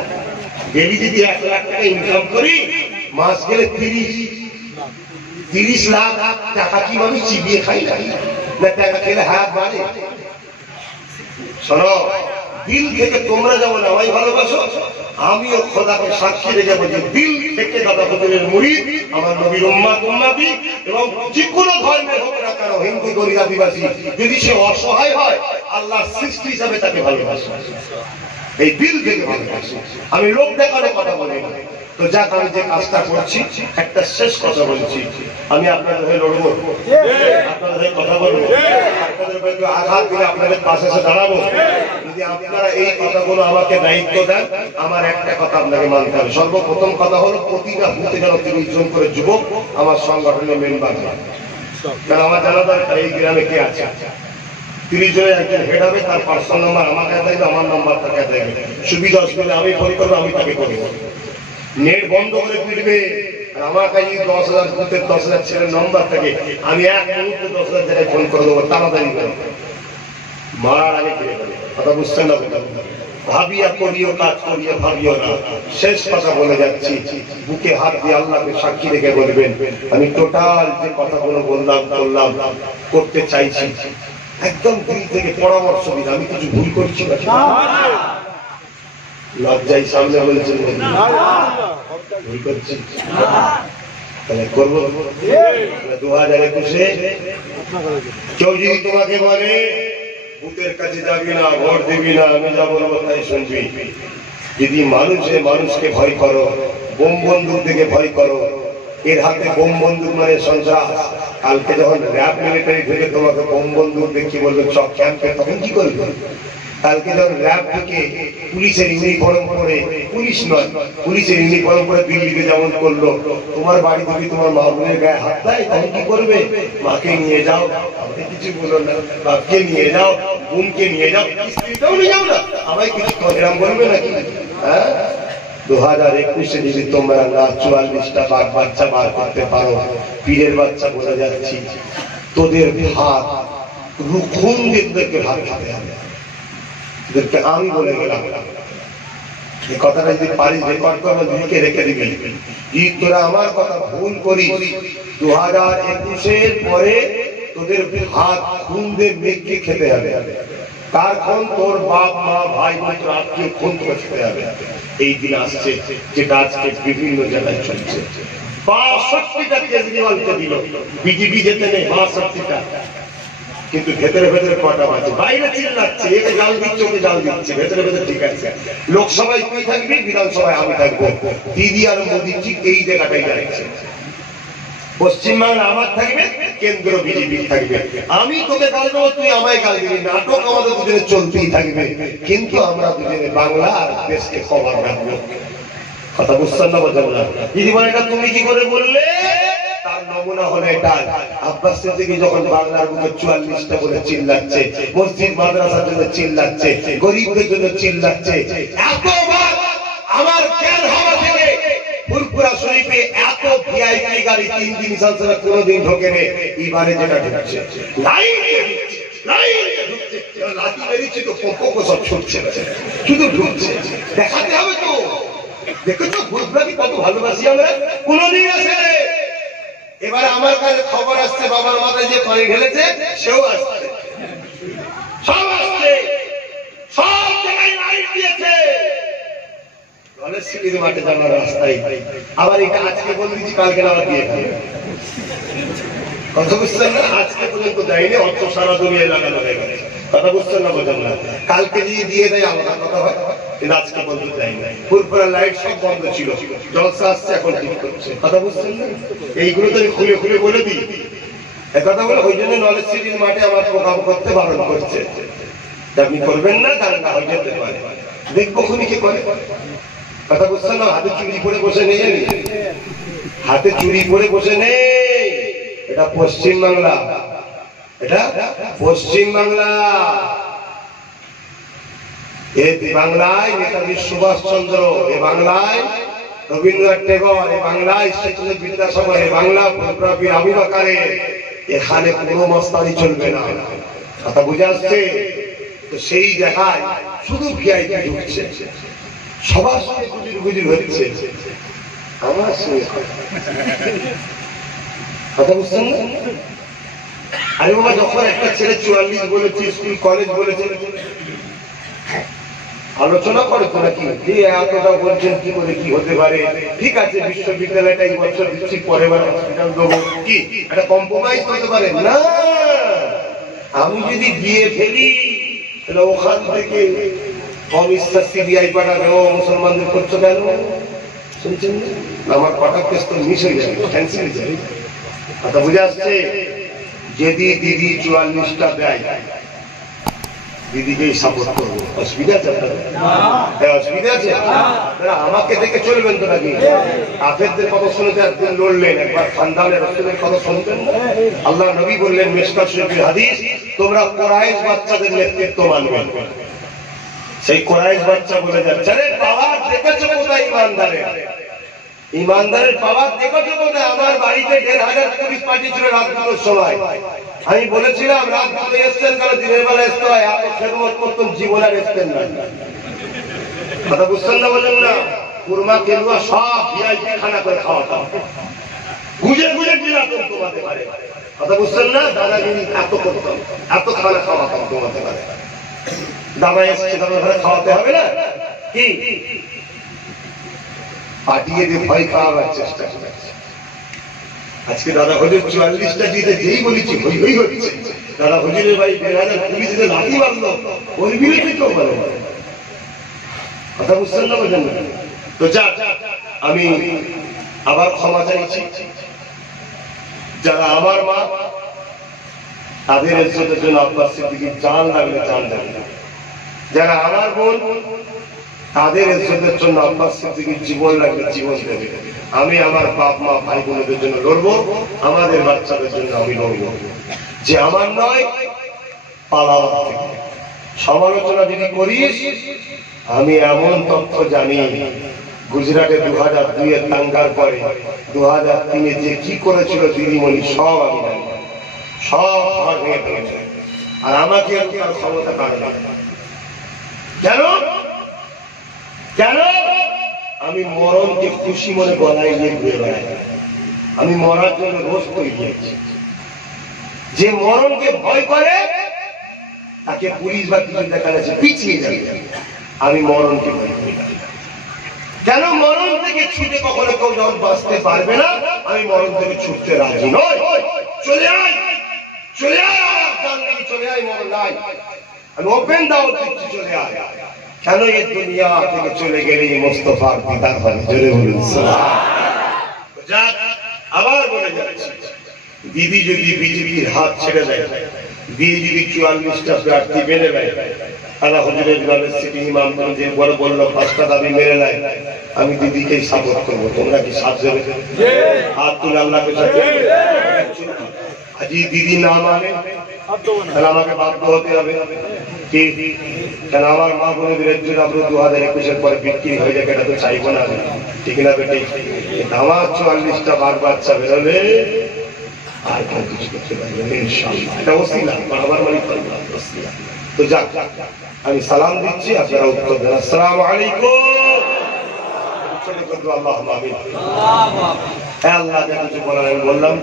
ডেলি যদি 1 লাখ টাকা ইনকাম করি, মাস গেলে 30 লাখ টাকা কি আমি চিবিয়ে খাই না? টাকা খেলে হাত বাড়ে। শোনো, দিল থেকে তোমরা যেমন আমায় ভালোবাসো, আমিও খোদাকে সাক্ষী রেখে বলছি, দিল থেকে দাদা হুজুরের মুরিদ, আমার নবীর উম্মত উম্মতি, এবং যে কোনো ধর্মের হোক না কেন, হিন্দু গরিব আদিবাসী, যদি সে অসহায় হয়, আল্লাহর সৃষ্টি হিসাবে তাকে ভালোবাসে, এই দিল থেকে ভালোবাসে। আমি লোক দেখানোর কথা বলি না। তো যাক, আমি যে কাজটা করছি, একটা শেষ কথা বলছি, আমি আপনাদের হয়ে লড়বো, আপনাদের হয়ে কথা বলবো, আপনাদের হয়ে আঘাত দিলে আপনাদের পাশে এসে দাঁড়াবো। যদি আপনারা এই কথাগুলো আমাকে দায়িত্ব দেন, আমার একটা কথা আপনাকে মানতে হবে। সর্বপ্রথম কথা হলো, প্রতিটা বুথে যেন 30 জন করে যুবক আমার সংগঠনের মেম্বার হয়। কারণ আমার জানা দরকার এই গ্রামে কে আছে। 30 জনের একজন হেড হবে, তার পার্সোনাল নাম্বার আমার কাছে থাকবে, আমার নাম্বার তার কাছে থাকবে। সুবিধা অসুবিধা আমি ফোন করবো, আমি তাকে করব। নেট বন্ধ করে ফিরবে। আর আমার কাছে 10,000 বুথের 10,000 ছেলের নম্বর থাকে, আমি এক মুহূর্তে 10,000 জায়গায় ফোন করে দেবো, তাড়াতাড়ি করে মারার আগে ফিরে যাবে। কথা বুঝছেন না? ভাবিয়া করিও, কাজ করিয়া ভাবিও না। শেষ কথা বলে যাচ্ছি, বুকে হাত দিয়ে আল্লাহকে সাক্ষী রেখে বলবেন, আমি টোটাল যে কথাগুলো বললাম করলাম করতে চাইছি একদম দিল থেকে পরামর্শ দিন। আমি কিছু ভুল করছি না? লজ্জাই সামনে বলছেন ভুল করছি, তাহলে করবো। 2021-এ কেউ যদি তোমাকে বলে ভূতের কাছে যাবি না, ভোট দিবি না, আমি যা বলবো তাই শুনবি, যদি মানুষকে ভয় করো, বোম বন্দুক থেকে ভয় করো, এর হাতে বোম বন্দুক মানে সন্ত্রাস। কালকে যখন র্যাব মিলিটারি থেকে তোমাকে বোম বন্দুক দেখি বলবে সব ক্যাম্পে, তখন কি করবে? কালকে যখন র্যাব থেকে পুলিশের ইউনিফর্ম পরে, পুলিশ নয় পুলিশের ইউনিফর্ম পরে দিল্লিতে যেমন করলো, তোমার বাড়ি থেকে তোমার মা বোনের গায়ে হাত দেয়, তখন কি করবে? মাকে নিয়ে যাও, আমাকে কিছু বলো না, বাপকে নিয়ে যাও, বোনকে নিয়ে যাও, স্ত্রীটাও নিয়ে যাও না, আমায় কিছু এরকম বলবে নাকি? হ্যাঁ, 2021-এ যদি তোমরা না 44টা বাঘ বাচ্চা বার করতে পারো, পীরের বাচ্চা বলে যাচ্ছি, তোদের ভাত খুন দিয়ে ভাত খাতে হবে। আমি বলে গেলাম, এই কথাটা যদি পারিস রেকর্ড করবো, দিকে রেখে দিবি। যদি তোরা আমার কথা ভুল করিস, 2021-এর পরে তোদের ভাত খুন দিয়ে মেঘকে খেতে হবে। কার খুন? তোর বাপ মা ভাই বোন তোর আত্মীয় খুন করে খেতে হবে। এই দিন আসছে, যেটা আজকে বিভিন্ন জায়গায় চলছে। 62টা কেজরিওয়ালকে দিল, বিজেপি যেতে নেই 62টা, কিন্তু ভেতরে ভেতরে কটা বাজে, বাইরে চিল্লাচ্ছে, একে জাল দিচ্ছে, ওকে জাল দিচ্ছে, ভেতরে ভেতরে ঠিক আছে। লোকসভায় তুই থাকবি, বিধানসভায় আমি থাকবো। দিদি আর মোদী ঠিক এই জায়গাটাই যাচ্ছে। পশ্চিমবাংলা আমার থাকবে, কেন্দ্র বিজেপি থাকবে। আমি তোকে গাল দেবো, তুই আমায় গাল দিবি, নাটক আমাদের দুজনে চলতেই থাকবে, কিন্তু আমরা দুজনে বাংলা আর দেশকে খবর রাখবো। কথা বুঝছেন না? বোঝেন না? দিদি বলে, এটা তুমি কি করে বললে? তার নমুনা হলো এটা। আব্বাস সিদ্দিকী যখন বাংলার বুকে 44টা বলে চিল্লাচ্ছে, মসজিদ মাদ্রাসার জন্য চিল্লাচ্ছে, গরিবদের জন্য চিল্লাচ্ছে, এতবার আমার জ্ঞান হওয়া থেকে ফুলপুরা শরীফে এত ভিআইপি গাড়ি 3 দিন সালসালা কোনোদিন ঢোকে নেই। এবারে যেটা ঢুকছে লাইন ঢুকছে, লাঠি বেরিয়েছে তো পোকো সব ছুটছে, শুধু ঢুকছে। দেখাতে হবে তো, দেখেছো ফুলপুরাকে কত ভালোবাসি আমরা, কোনোদিন আসে। এবারে আমার কাছে খবর আসছে, বাবার মাথায় যে পানি ঢেলেছে সেও আসছে, সব আসছে, সব জায়গায় লাইট দিয়েছে। সিঁড়ির মাঠে যাওয়ার রাস্তায় আবার এটা আজকে বলে দিচ্ছি, কালকে আবার দিয়ে খাবে। কথা বুঝছেন না? আজকে পর্যন্ত দেয়নি, অর্থ সারা দুনিয়ায় লাগানো হয়ে গেছে। কথা বুঝছেন না? বোঝেন না? কালকে যদি দিয়ে দেয় আলাদা কথা হয়, কিন্তু আজকে পর্যন্ত দেয় নাই। ফুলপুরা লাইট সব বন্ধ ছিল, জলসা আসছে, এখন ঠিক করছে। কথা বুঝছেন না? এইগুলো তো খুলে খুলে বলে দিই। একথা বলে ওই জন্য নলেজ সিটির মাঠে আমার প্রোগ্রাম করতে বারণ করছে, আপনি করবেন না, কারণ না হয়ে যেতে পারে। দেখবো খুনি কে করে। কথা বুঝছেন না? হাতে চুরি পরে বসে নেই, হাতে চুরি পরে বসে নেই। এটা পশ্চিম বাংলা, এটা পশ্চিম বাংলা। এই বাংলায় নেতাজি সুভাষচন্দ্র, এ বাংলায় রবীন্দ্রনাথ টেগর, এ বাংলায় ঈশ্বরচন্দ্র বিদ্যাসাগর, এ বাংলা ফুলপুরা আবু বকরের। এখানে কোনো মস্তানি চলবে না। কথা বুঝে আসছে? তো সেই জায়গায় শুধু ভিআইপি ঢুকছে, সবার সঙ্গে গুজির হচ্ছে, আমার সঙ্গে কথা বুঝছেন না? আরে বাবা, যখন একটা ছেলে 44 বলেছে, স্কুল কলেজ বলেছে, আলোচনা করে তো নাকি যে এতটা বলছেন কি করে কি হতে পারে। ঠিক আছে, বিশ্ববিদ্যালয়টা এই বছর দিচ্ছি, পরের বার হসপিটাল দেবো, কি একটা কম্প্রোমাইজ করতে পারে না? আমি যদি দিয়ে ফেলি তাহলে ওখান থেকে অমিশ্রা সিবিআই পাঠাবে, ও মুসলমানদের করছো কেন? শুনছেন? আমার পাঠা কেস তো মিস হয়ে যাবে, ক্যান্সেল হয়ে যাবে। কথা বুঝে আসছে? যদি দিদি 44টা দেয়, দিদিকেই সাপোর্ট করবো। অসুবিধা আছে আপনাদের? অসুবিধা আছে? আমাকে দেখে চলবেন তো নাকি? কাফেরদের কথা শুনতে একদিন লড়লেন, একবার খানদানের রাসূলের কথা শুনতেন না? আল্লাহ নবী বললেন মিশকাত শরীফের হাদিস, তোমরা কুরাইশ বাচ্চাদের নেতৃত্ব মানবে। সেই কুরাইশ বাচ্চা বলে যাচ্ছে, আরে পাওয়ার দেখেছো কোথায় ইমানদারের? ইমানদারের পাওয়ার দেখেছো কোথায়? আমার বাড়িতে ১,৫০০ পুলিশ পাঠিয়েছিল রাত দুটোর সময়। আমি বলেছিলাম রাত দুটো এসছেন, কারণ দিনের বেলা আসতে হয়, এত খেদমত করতেন, জীবন আর এসতেন না। কথা বুঝতেন না? বললেন না, কুরমা কেলুয়া সব ভিআইপি খানা করে খাওয়াতাম, গুজে গুজে দিলাম তোমাদের ঘরে। কথা বুঝতেন না? দাদাগিরি এত করতাম, এত খানা খাওয়াতাম তোমাদের ঘরে। দাদা এসছে, দাদা ঘরে খাওয়াতে হবে না কি? পাঠিয়ে দিয়ে ভয় খাওয়াবার চেষ্টা করছে। আজকে দাদা হুজুর ৪৪টা জিতে যেই বলেছি হই হই হচ্ছে। দাদা হুজুরের বাড়ি ১,৫০০ পুলিশে লাঠি মারলো, ওর বিরুদ্ধে কেউ বলে। কথা বুঝছেন না? বোঝেন না? তো যাক, আমি আবার ক্ষমা চাইছি। যারা আমার মা, তাদের ইজ্জতের জন্য আব্বাস সিদ্দিকীর জান লাগলে জান দেবে। যারা আমার বোন, তাদের ইজ্জতের জন্য আব্বাস সিদ্দিকীর জীবন লাগলে জীবন দেবে। আমি আমার বাপ মা ভাই বোনদের জন্য লড়বো, আমাদের বাচ্চাদের জন্য আমি লড়বো। যে আমার নয় পালাওয়ার থেকে। সমালোচনা যদি করিস, আমি এমন তথ্য জানি, গুজরাটে ২০০২ দাঙ্গার পরে ২০০৩ যে কি করেছিল দিদিমণি, সব আমি জানি, সব ঘর ভেঙে ফেলেছে। আর আমাকে তার ক্ষমতা কারণ কেন? কেন? আমি মরণকে খুশি মনে গলায় নিয়ে ঘুরে বেড়াই। আমি মরার জন্য রোজ তৈরি আছি। যে মরণকে ভয় করে তাকে পুলিশ বা কিছু দেখা যাচ্ছে পিছিয়ে যাবে। আমি মরণকে ভয় করি না। কেন? মরণ থেকে ছুটে কখনো কেউ যখন বাঁচতে পারবে না, আমি মরণ থেকে ছুটতে রাজি নই। চলে আয়, চলে আয়, চলে আয়, মরণ নাই। আমি ওপেন দাওয়াত দিচ্ছি, চলে আয়। কেন? এই দুনিয়া থেকে চলে গেলে মোস্তফার দিদার হয়। জোরে বলুন সুবহানাল্লাহ। আবার বলে যাচ্ছি, দিদি যদি বিজেপির হাত ছেড়ে দেয়, দিদি যদি ৪৪টা প্রার্থী মেনে নেয়, আলা হুজুরের ইউনিভার্সিটি ইমাম যে বড় বলল ৫টা দাবি মেনে নেয়, আমি দিদিকেই সাপোর্ট করবো। তোমরা কি সাথ দেবে? হাত তুলে আল্লাহকে সাথে। আজ দিদি না মানে তাহলে আমাকে বাধ্য হতে হবে। কেন? আমার মা বোনদের জন্য আমরা ২০২১-এর পরে বিক্রি হয়ে যাবে, এটা তো চাইবো না। ঠিক না বেটে? আমার ৪৪টা বাচ্চা বেরোলে আর কেউ কিছু করতে পারবে না ইনশাআল্লাহ। এটা ওসিলা, আমার মানে ওসিলা। তো যাক, আমি সালাম দিচ্ছি, আপনারা উত্তর দেন। আসসালামু আলাইকুম। আল্লাহ আমিন। হ্যাঁ, আল্লাহ কিছু বলার আমি বললাম।